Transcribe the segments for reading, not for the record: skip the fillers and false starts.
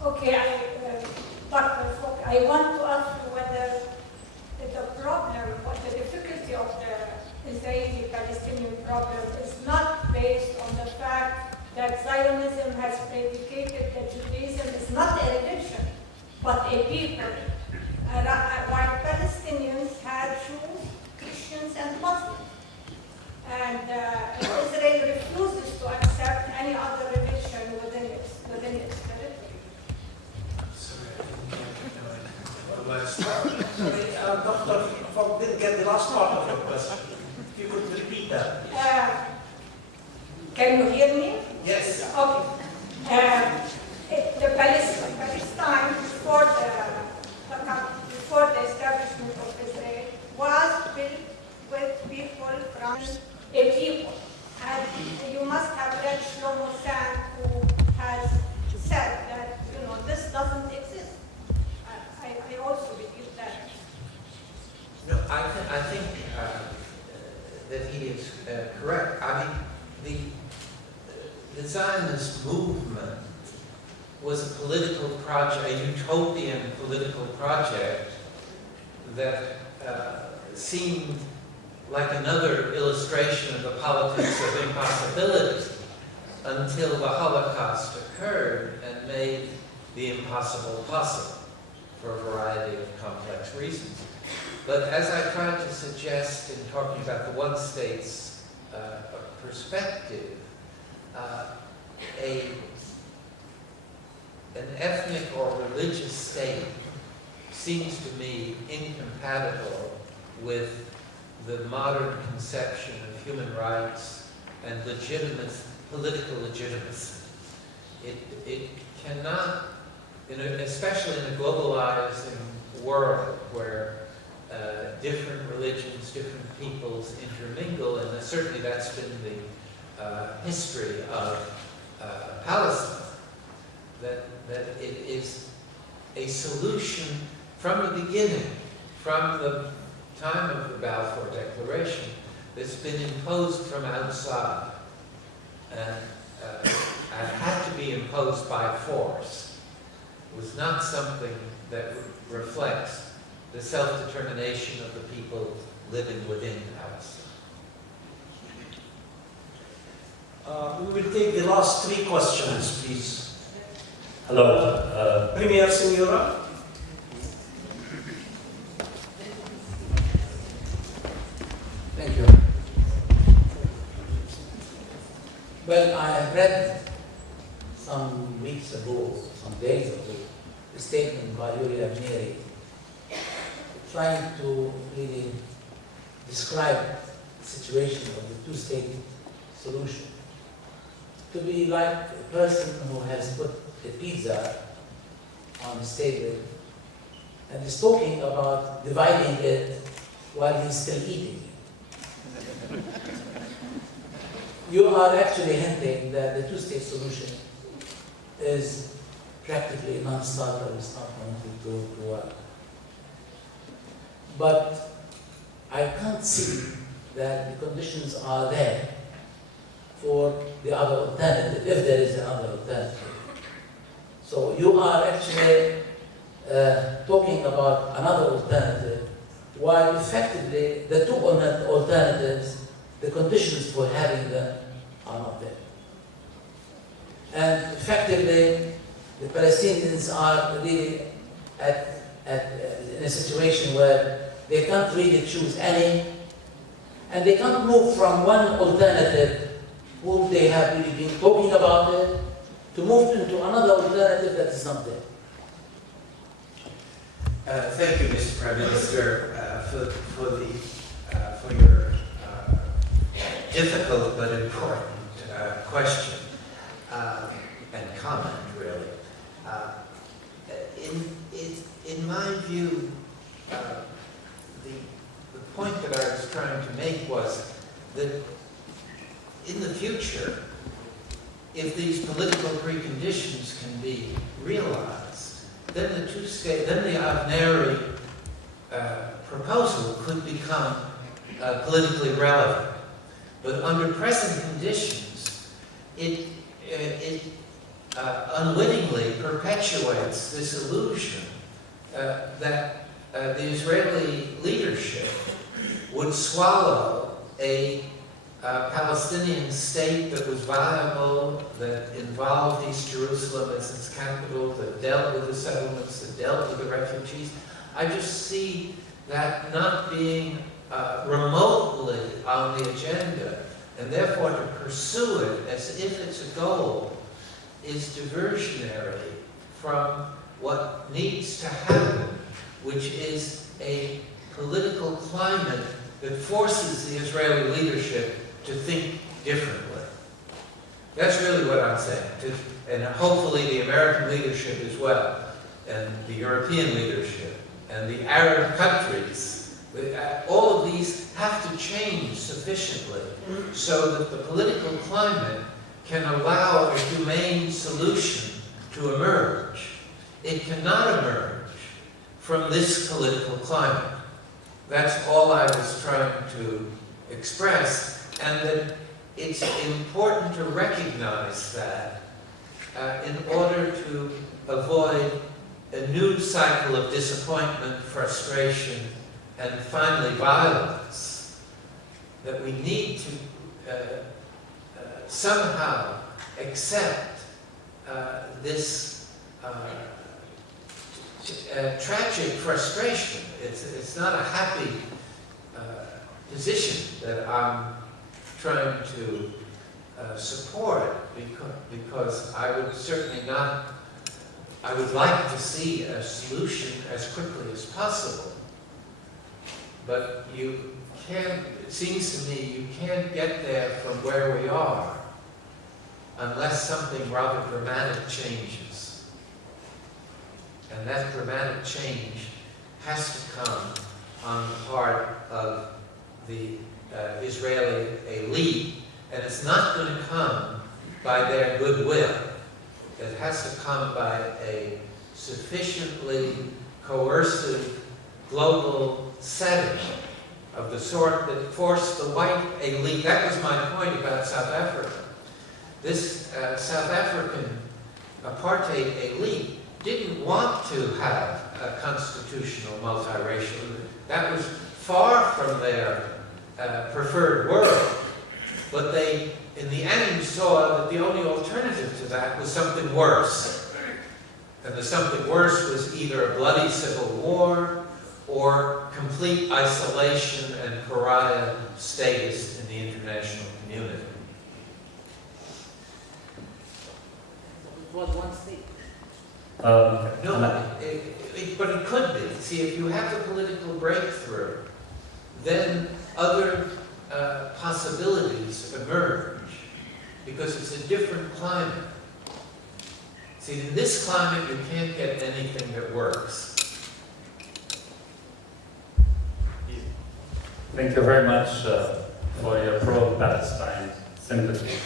Okay, Dr. Falk, I want to ask you whether the problem, or the difficulty of the Israeli-Palestinian problem is not based on the fact that Zionism has predicated that Judaism is not a religion, but a people. While Palestinians had Jews, Christians, and Muslims. And Israel refuses to accept any other religion within its territory. Sorry, Dr. Falk didn't get the last part of your question. If you could repeat that. Can you hear me? Yes. Okay. The Palestine before the establishment of Israel was built with people from a people. And you must have read Shlomo Sand, who has said that this doesn't exist. I also believe that. No, I think that he is correct. I mean, the Zionist movement was a political project, a utopian political project that seemed like another illustration of the politics of impossibility until the Holocaust occurred and made the impossible possible for a variety of complex reasons. But as I tried to suggest in talking about the one state's perspective, an ethnic or religious state seems to me incompatible with the modern conception of human rights and political legitimacy. It cannot, especially in a globalizing world where different religions, different peoples intermingle, and certainly that's been the history of Palestine, that it is a solution from the beginning, from the time of the Balfour Declaration, that's been imposed from outside and had to be imposed by force. It was not something that reflects the self-determination of the people living within Palestine. We will take the last three questions, please. Hello. Premier Senora. Thank you. Well, I read some weeks ago, some days ago, a statement by Yuri Avneri trying to really describe the situation of the two-state solution to be like a person who has put a pizza on his table and is talking about dividing it while he's still eating it. You are actually hinting that the two-state solution is practically a non-starter, it's not going to work. But I can't see that the conditions are there for the other alternative, if there is another alternative. So you are actually talking about another alternative, while effectively the two alternatives, the conditions for having them are not there. And effectively, the Palestinians are really in a situation where they can't really choose any, and they can't move from one alternative whom they have really been talking about it, to move into another alternative that is not there. Thank you, Mr. Prime Minister, for your difficult but important question and comment, really. In my view, the point that I was trying to make was that in the future, if these political preconditions can be realized, then the Avneri proposal could become politically relevant. But under present conditions, it unwittingly perpetuates this illusion that the Israeli leadership would swallow a Palestinian state that was viable, that involved East Jerusalem as its capital, that dealt with the settlements, that dealt with the refugees. I just see that not being remotely on the agenda, and therefore to pursue it as if it's a goal is diversionary from what needs to happen, which is a political climate that forces the Israeli leadership to think differently. That's really what I'm saying. And hopefully the American leadership as well, and the European leadership, and the Arab countries, all of these have to change sufficiently so that the political climate can allow a humane solution to emerge. It cannot emerge from this political climate. That's all I was trying to express, and that it's important to recognize that in order to avoid a new cycle of disappointment, frustration, and finally violence, that we need to somehow accept this tragic frustration. It's not a happy position that I'm trying to support, because I would certainly not, I would like to see a solution as quickly as possible. But you can't, it seems to me, you can't get there from where we are unless something rather dramatic changes. And that dramatic change has to come on the part of the Israeli elite, and it's not going to come by their goodwill. It has to come by a sufficiently coercive global setting of the sort that forced the white elite. That was my point about South Africa. This South African apartheid elite didn't want to have a constitutional multiracial. That was far from their preferred world. But they, in the end, saw that the only alternative to that was something worse. And the something worse was either a bloody civil war or complete isolation and pariah status in the international community. It was one state. No, but it could be. See, if you have a political breakthrough, then other possibilities emerge, because it's a different climate. See, in this climate, you can't get anything that works. Thank you very much for your pro-Palestine sympathy.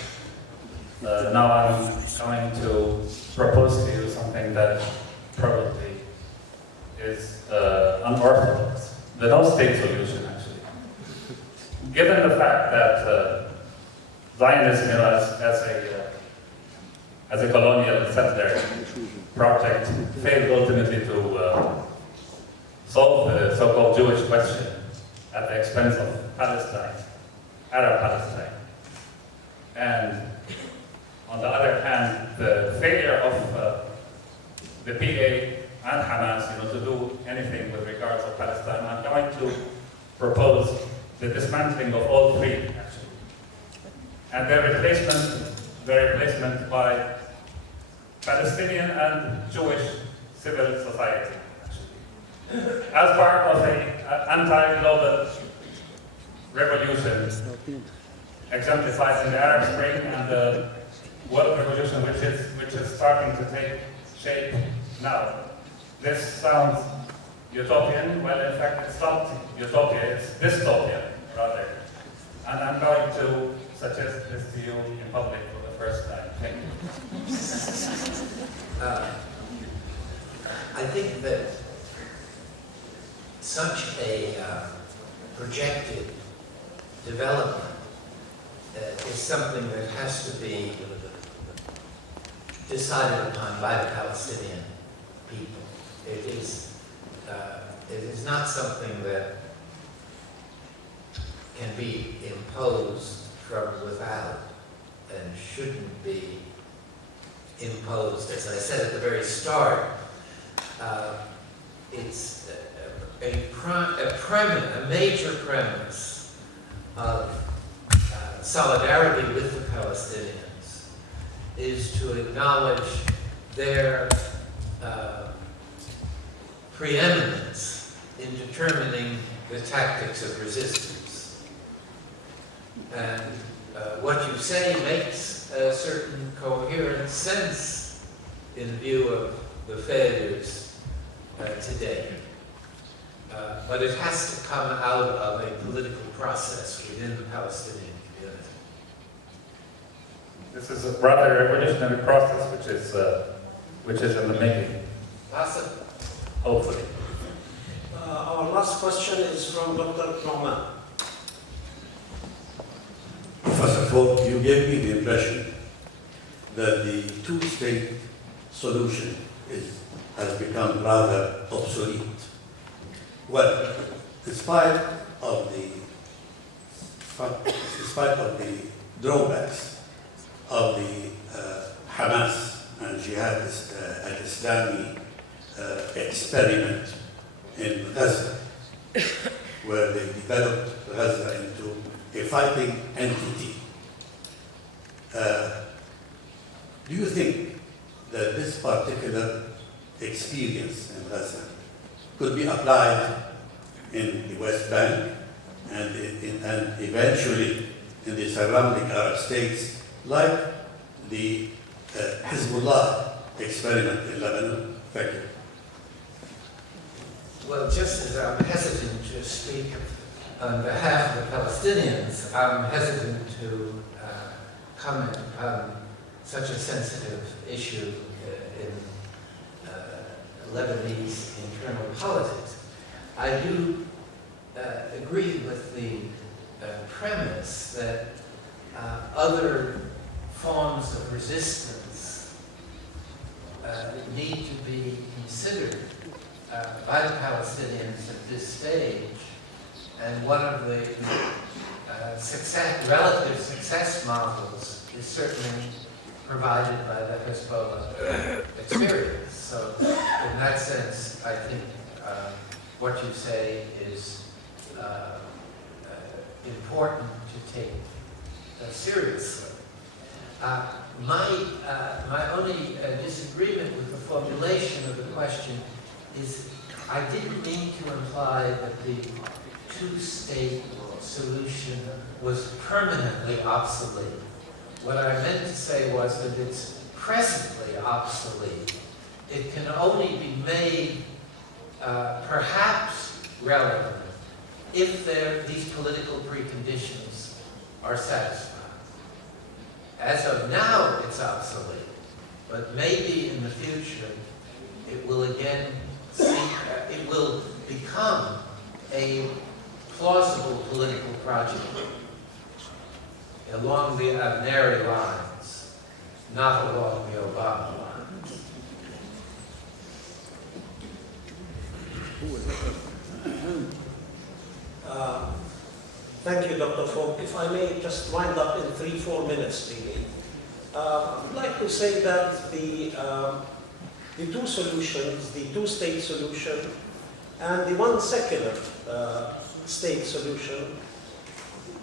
Now I'm going to propose to you something that probably is unorthodox. The no-state solution, actually. Given the fact that Zionism as a colonial settler project failed ultimately to solve the so-called Jewish question at the expense of Palestine, Arab Palestine. And on the other hand, the failure of the PA and Hamas, to do anything with regards to Palestine, I'm going to propose the dismantling of all three, actually, and their replacement by Palestinian and Jewish civil society, actually, as part of an anti-global revolution exemplified in the Arab Spring and the World Revolution, which is starting to take shape now. This sounds utopian. Well, in fact, it's not utopia, it's dystopia, rather. And I'm going to suggest this to you in public for the first time. Thank you. I think that such a projected development is something that has to be decided upon by the Palestinian people. It is not something that can be imposed from without and shouldn't be imposed. As I said at the very start, it's a major premise of solidarity with the Palestinians is to acknowledge their preeminence in determining the tactics of resistance. And what you say makes a certain coherent sense in view of the failures today. But it has to come out of a political process within the Palestinian community. This is a rather revolutionary process, which is in the making. Awesome. Hopefully. Our last question is from Dr. Norman. Professor Falk, you gave me the impression that the two-state solution has become rather obsolete. Well, despite of the drawbacks of the Hamas and Jihad al-Islami experiment in Gaza, where they developed Gaza into a fighting entity. Do you think that this particular experience in Gaza could be applied in the West Bank and eventually in the surrounding Arab states, like the Hezbollah experiment in Lebanon? Thank you. Well, just as I'm hesitant to speak on behalf of the Palestinians, I'm hesitant to comment on such a sensitive issue in Lebanese internal politics. I do agree with the premise that other forms of resistance need to be considered by the Palestinians at this stage, and one of the relative success models is certainly provided by the Hezbollah experience. So in that sense, I think what you say is important to take seriously. My only disagreement with the formulation of the question is I didn't mean to imply that the two-state solution was permanently obsolete. What I meant to say was that it's presently obsolete. It can only be made perhaps relevant if these political preconditions are satisfied. As of now, it's obsolete, but maybe in the future it will again it will become a plausible political project along the Abneri lines, not along the Obama lines. Thank you, Dr. Falk. If I may just wind up in 3-4 minutes, really. I'd like to say that the two solutions, the two-state solution and the one secular state solution,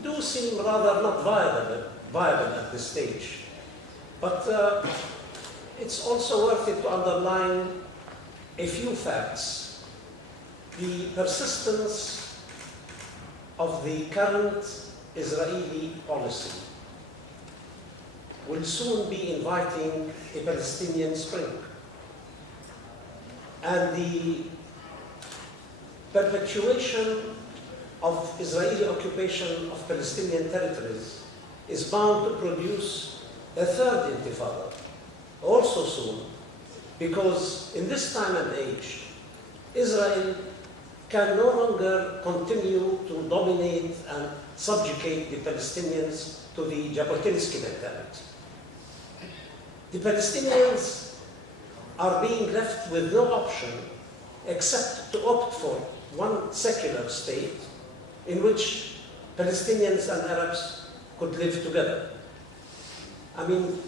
do seem rather not viable at this stage. But it's also worth it to underline a few facts. The persistence of the current Israeli policy will soon be inviting a Palestinian spring. And the perpetuation of Israeli occupation of Palestinian territories is bound to produce a third intifada, also soon, because in this time and age, Israel can no longer continue to dominate and subjugate the Palestinians to the Jabotinsky mentality. the Palestinians are being left with no option except to opt for one secular state in which Palestinians and Arabs could live together. I mean,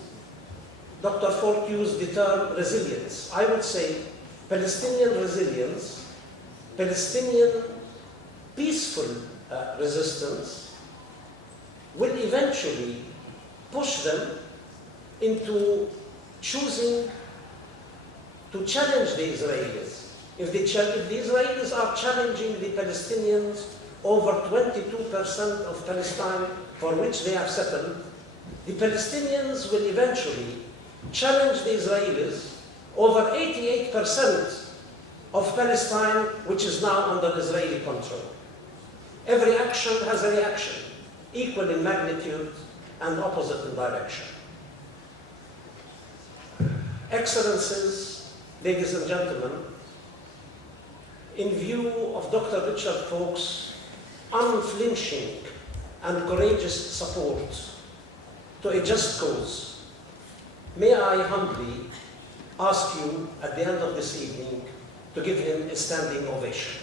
Dr. Falk used the term resilience. I would say Palestinian resilience, Palestinian peaceful resistance will eventually push them into choosing to challenge the Israelis. If the Israelis are challenging the Palestinians over 22% of Palestine for which they have settled, the Palestinians will eventually challenge the Israelis over 88% of Palestine, which is now under Israeli control. Every action has a reaction, equal in magnitude and opposite in direction. Excellencies, ladies and gentlemen, in view of Dr. Richard Falk's unflinching and courageous support to a just cause, may I humbly ask you at the end of this evening to give him a standing ovation.